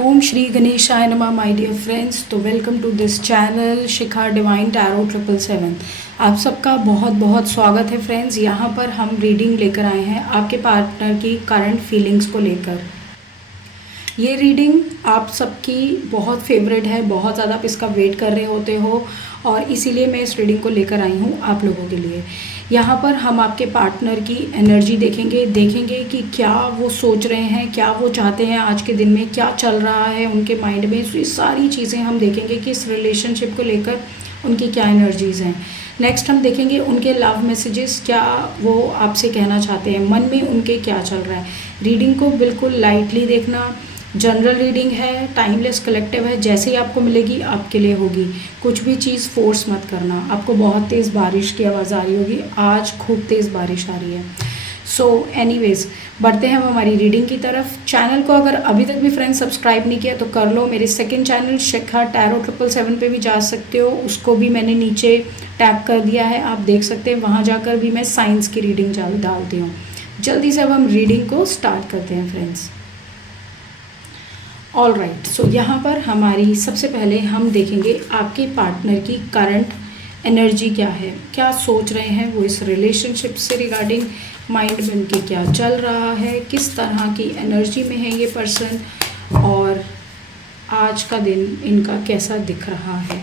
ओम श्री गणेशाय नमः my dear friends. तो welcome to this channel Shikha divine tarot 777। आप सबका बहुत बहुत स्वागत है फ्रेंड्स। यहाँ पर हम रीडिंग लेकर आए हैं आपके पार्टनर की करंट फीलिंग्स को लेकर। ये रीडिंग आप सबकी बहुत फेवरेट है, बहुत ज़्यादा आप इसका वेट कर रहे होते हो और इसीलिए मैं इस रीडिंग को लेकर आई हूँ आप लोगों के लिए। यहाँ पर हम आपके पार्टनर की एनर्जी देखेंगे कि क्या वो सोच रहे हैं, क्या वो चाहते हैं, आज के दिन में क्या चल रहा है उनके माइंड में। ये सारी चीज़ें हम देखेंगे कि इस रिलेशनशिप को लेकर उनकी क्या एनर्जीज़ हैं। नेक्स्ट हम देखेंगे उनके लव मैसेजेस, क्या वो आपसे कहना चाहते हैं, मन में उनके क्या चल रहा है। रीडिंग को बिल्कुल लाइटली देखना। जनरल रीडिंग है, टाइमलेस कलेक्टिव है, जैसे ही आपको मिलेगी आपके लिए होगी। कुछ भी चीज़ फोर्स मत करना। आपको बहुत तेज़ बारिश की आवाज़ आ रही होगी, आज खूब तेज़ बारिश आ रही है। सो एनीवेज बढ़ते हैं हम हमारी रीडिंग की तरफ। चैनल को अगर अभी तक भी फ्रेंड्स सब्सक्राइब नहीं किया तो कर लो। मेरे सेकंड चैनल शिखा टैरो 777 पे भी जा सकते हो, उसको भी मैंने नीचे टैग कर दिया है, आप देख सकते हैं। वहाँ जाकर भी मैं साइंस की रीडिंग डालती हूँ। जल्दी से अब हम रीडिंग को स्टार्ट करते हैं फ्रेंड्स। ऑल राइट, सो यहाँ पर हमारी सबसे पहले हम देखेंगे आपके पार्टनर की करंट एनर्जी क्या है, क्या सोच रहे हैं वो इस रिलेशनशिप से रिगार्डिंग। माइंड में उनके क्या चल रहा है, किस तरह की एनर्जी में है ये पर्सन, और आज का दिन इनका कैसा दिख रहा है।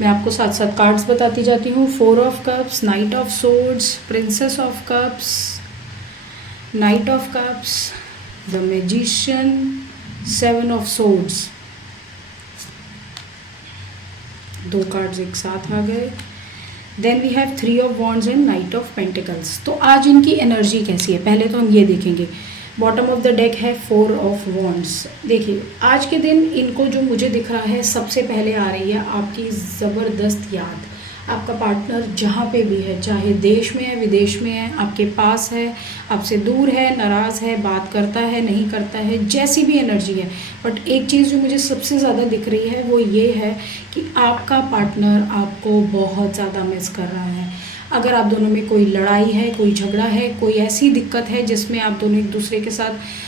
मैं आपको साथ साथ कार्ड्स बताती जाती हूँ। 4 of cups, knight of swords, princess of cups, knight of cups, the magician, 7 of swords. 2 cards एक साथ आ गए। Then we have 3 of wands and knight of pentacles. तो आज इनकी एनर्जी कैसी है पहले तो हम ये देखेंगे। बॉटम ऑफ द डेक है 4 ऑफ वॉन्ड्स। देखिए आज के दिन इनको जो मुझे दिख रहा है, सबसे पहले आ रही है आपकी ज़बरदस्त याद। आपका पार्टनर जहाँ पे भी है, चाहे देश में है विदेश में है, आपके पास है, आपसे दूर है, नाराज़ है, बात करता है नहीं करता है, जैसी भी एनर्जी है, बट एक चीज़ जो मुझे सबसे ज़्यादा दिख रही है वो ये है कि आपका पार्टनर आपको बहुत ज़्यादा मिस कर रहा है। अगर आप दोनों में कोई लड़ाई है, कोई झगड़ा है, कोई ऐसी दिक्कत है जिसमें आप दोनों एक दूसरे के साथ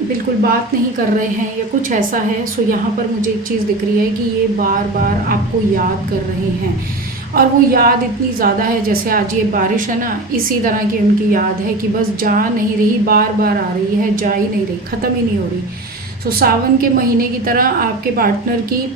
बिल्कुल बात नहीं कर रहे हैं या कुछ ऐसा है, सो यहाँ पर मुझे एक चीज़ दिख रही है कि ये बार बार आपको याद कर रहे हैं। और वो याद इतनी ज़्यादा है, जैसे आज ये बारिश है ना, इसी तरह की उनकी याद है कि बस जा नहीं रही, बार बार आ रही है, जा ही नहीं रही, ख़त्म ही नहीं हो रही। सो सावन के महीने की तरह आपके पार्टनर की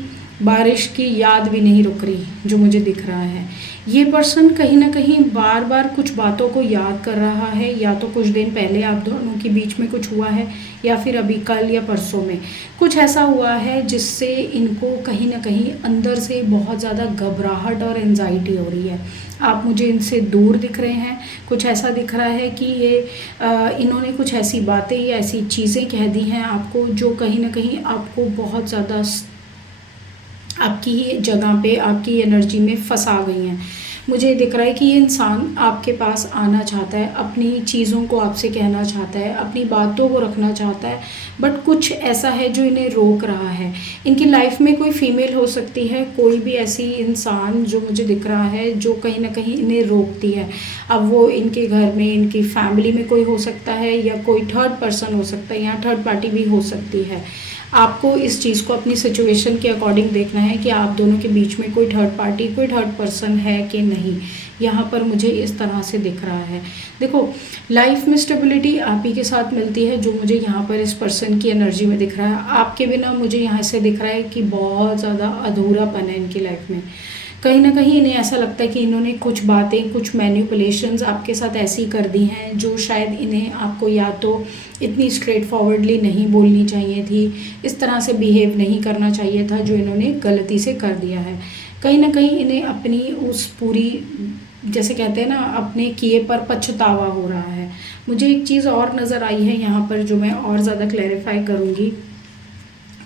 बारिश की याद भी नहीं रुक रही, जो मुझे दिख रहा है। ये पर्सन कहीं ना कहीं बार बार कुछ बातों को याद कर रहा है, या तो कुछ दिन पहले आप दोनों के बीच में कुछ हुआ है, या फिर अभी कल या परसों में कुछ ऐसा हुआ है जिससे इनको कहीं ना कहीं अंदर से बहुत ज़्यादा घबराहट और एंजाइटी हो रही है। आप मुझे इनसे दूर दिख रहे हैं। कुछ ऐसा दिख रहा है कि ये इन्होंने कुछ ऐसी बातें या ऐसी चीज़ें कह दी हैं आपको, जो कहीं ना कहीं आपको बहुत ज़्यादा आपकी ही जगह पे, आपकी एनर्जी में फंसा गई हैं। मुझे दिख रहा है कि ये इंसान आपके पास आना चाहता है, अपनी चीज़ों को आपसे कहना चाहता है, अपनी बातों को रखना चाहता है, बट कुछ ऐसा है जो इन्हें रोक रहा है। इनकी लाइफ में कोई फीमेल हो सकती है, कोई भी ऐसी इंसान जो मुझे दिख रहा है जो कहीं ना कहीं इन्हें रोकती है। अब वो इनके घर में, इनकी फैमिली में कोई हो सकता है, या कोई थर्ड पर्सन हो सकता है, यहाँ थर्ड पार्टी भी हो सकती है। आपको इस चीज़ को अपनी सिचुएशन के अकॉर्डिंग देखना है कि आप दोनों के बीच में कोई थर्ड पार्टी, कोई थर्ड पर्सन है कि नहीं। यहाँ पर मुझे इस तरह से दिख रहा है। देखो लाइफ में स्टेबिलिटी आप ही के साथ मिलती है, जो मुझे यहाँ पर इस पर्सन की एनर्जी में दिख रहा है। आपके बिना मुझे यहाँ से दिख रहा है कि बहुत ज़्यादा अधूरापन है इनकी लाइफ में। कहीं ना कहीं इन्हें ऐसा लगता है कि इन्होंने कुछ बातें, कुछ मैनिपुलेशंस आपके साथ ऐसी कर दी हैं जो शायद इन्हें आपको या तो इतनी स्ट्रेट फॉरवर्डली नहीं बोलनी चाहिए थी, इस तरह से बिहेव नहीं करना चाहिए था, जो इन्होंने गलती से कर दिया है। कहीं ना कहीं इन्हें अपनी उस पूरी, जैसे कहते हैं ना, अपने किए पर पछतावा हो रहा है। मुझे एक चीज़ और नज़र आई है यहाँ पर, जो मैं और ज़्यादा क्लैरिफाई करूँगी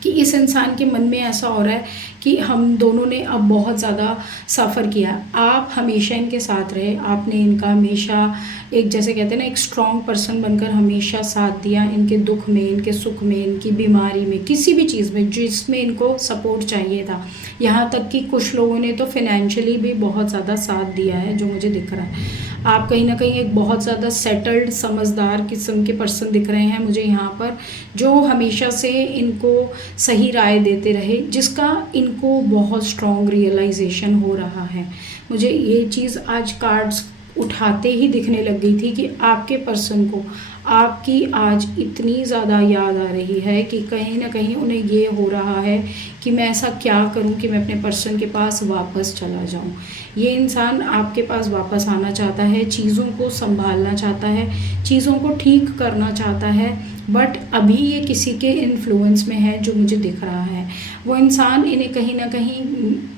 कि इस इंसान के मन में ऐसा हो रहा है कि हम दोनों ने अब बहुत ज़्यादा सफ़र किया। आप हमेशा इनके साथ रहे, आपने इनका हमेशा एक, जैसे कहते हैं ना, एक स्ट्रॉन्ग पर्सन बनकर हमेशा साथ दिया, इनके दुख में, इनके सुख में, इनकी बीमारी में, किसी भी चीज़ में जिसमें इनको सपोर्ट चाहिए था। यहाँ तक कि कुछ लोगों ने तो फिनेंशियली भी बहुत ज़्यादा साथ दिया है, जो मुझे दिख रहा है। आप कहीं ना कहीं एक बहुत ज़्यादा सेटल्ड समझदार किस्म के पर्सन दिख रहे हैं मुझे यहाँ पर, जो हमेशा से इनको सही राय देते रहे, जिसका इनको बहुत स्ट्रॉन्ग रियलाइजेशन हो रहा है। मुझे ये चीज़ आज कार्ड्स उठाते ही दिखने लग गई थी कि आपके पर्सन को आपकी आज इतनी ज़्यादा याद आ रही है कि कहीं ना कहीं उन्हें ये हो रहा है कि मैं ऐसा क्या करूं कि मैं अपने पर्सन के पास वापस चला जाऊं। ये इंसान आपके पास वापस आना चाहता है, चीज़ों को संभालना चाहता है, चीज़ों को ठीक करना चाहता है, बट अभी ये किसी के इन्फ्लुएंस में है जो मुझे दिख रहा है। वो इंसान इन्हें कहीं ना कहीं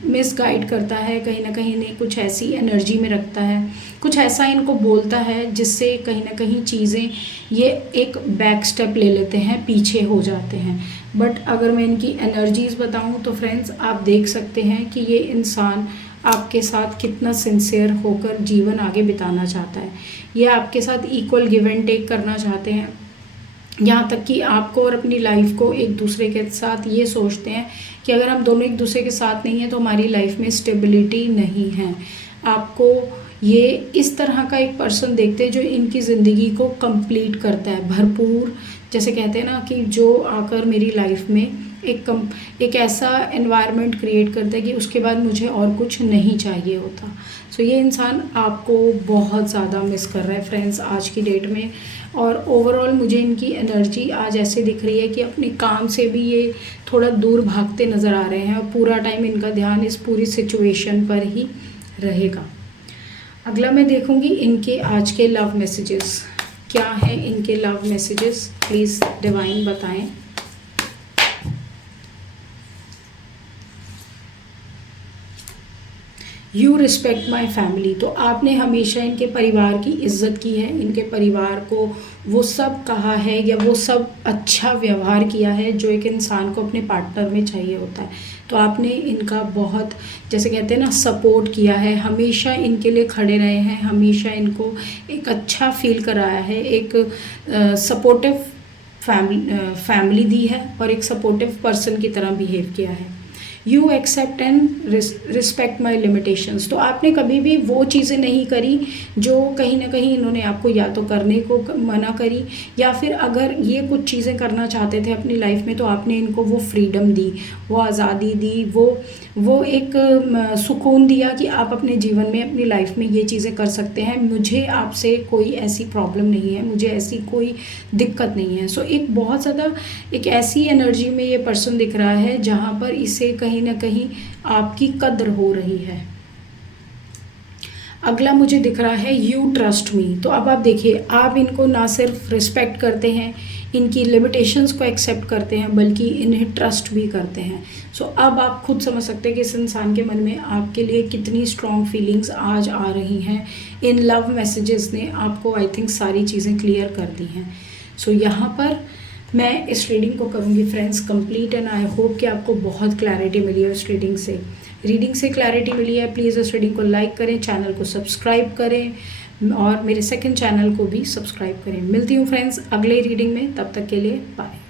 मिसगाइड करता है, कहीं ना कहीं इन्हें कुछ ऐसी एनर्जी में रखता है, कुछ ऐसा इनको बोलता है जिससे कहीं ना कहीं चीज़ें ये एक बैक स्टेप ले लेते हैं, पीछे हो जाते हैं। बट अगर मैं इनकी एनर्जीज़ बताऊं तो फ्रेंड्स आप देख सकते हैं कि ये इंसान आपके साथ कितना सिंसियर होकर जीवन आगे बिताना चाहता है। ये आपके साथ इक्वल गिव एंड टेक करना चाहते हैं, यहाँ तक कि आपको और अपनी लाइफ को एक दूसरे के साथ ये सोचते हैं कि अगर हम दोनों एक दूसरे के साथ नहीं हैं तो हमारी लाइफ में स्टेबिलिटी नहीं है। आपको ये इस तरह का एक पर्सन देखते हैं जो इनकी ज़िंदगी को कंप्लीट करता है भरपूर, जैसे कहते हैं ना कि जो आकर मेरी लाइफ में एक ऐसा एनवायरनमेंट क्रिएट करता है कि उसके बाद मुझे और कुछ नहीं चाहिए होता। सो ये इंसान आपको बहुत ज़्यादा मिस कर रहा है फ्रेंड्स आज की डेट में। और ओवरऑल मुझे इनकी एनर्जी आज ऐसे दिख रही है कि अपने काम से भी ये थोड़ा दूर भागते नज़र आ रहे हैं और पूरा टाइम इनका ध्यान इस पूरी सिचुएशन पर ही रहेगा। अगला मैं देखूंगी इनके आज के लव मैसेजेस क्या हैं। इनके लव मैसेजेस प्लीज़ डिवाइन बताएं। यू रिस्पेक्ट माई फैमिली, तो आपने हमेशा इनके परिवार की इज्जत की है, इनके परिवार को वो सब कहा है या वो सब अच्छा व्यवहार किया है जो एक इंसान को अपने पार्टनर में चाहिए होता है। तो आपने इनका बहुत, जैसे कहते हैं ना, सपोर्ट किया है, हमेशा इनके लिए खड़े रहे हैं, हमेशा इनको एक अच्छा फील कराया है, एक सपोर्टिव फैमिली दी है और एक सपोर्टिव पर्सन की तरह बिहेव किया है। You accept and respect my limitations, तो आपने कभी भी वो चीज़ें नहीं करी जो कहीं ना कहीं इन्होंने आपको या तो करने को मना करी, या फिर अगर ये कुछ चीज़ें करना चाहते थे अपनी लाइफ में तो आपने इनको वो फ्रीडम दी, वो आज़ादी दी, वो एक सुकून दिया कि आप अपने जीवन में अपनी लाइफ में ये चीज़ें कर सकते हैं, मुझे आपसे कोई ऐसी प्रॉब्लम नहीं है, मुझे ऐसी कोई दिक्कत नहीं है। सो एक बहुत ज़्यादा एक ऐसी एनर्जी में ये पर्सन दिख रहा है जहाँ पर इसे कहीं ना कहीं आपकी कद्र हो रही है। अगला मुझे दिख रहा है यू ट्रस्ट मी, तो अब आप देखिए, आप इनको ना सिर्फ रिस्पेक्ट करते हैं, इनकी लिमिटेशंस को एक्सेप्ट करते हैं, बल्कि इन्हें ट्रस्ट भी करते हैं। सो अब आप खुद समझ सकते हैं कि इस इंसान के मन में आपके लिए कितनी स्ट्रॉन्ग फीलिंग्स आज आ रही हैं। इन लव मैसेजेस ने आपको आई थिंक सारी चीज़ें क्लियर कर दी हैं। सो यहाँ पर मैं इस रीडिंग को करूँगी friends complete, and I hope कि आपको बहुत क्लैरिटी मिली है इस रीडिंग से क्लैरिटी मिली है। प्लीज़ इस रीडिंग को लाइक करें, चैनल को सब्सक्राइब करें और मेरे सेकंड चैनल को भी सब्सक्राइब करें। मिलती हूँ फ्रेंड्स अगले रीडिंग में, तब तक के लिए बाय।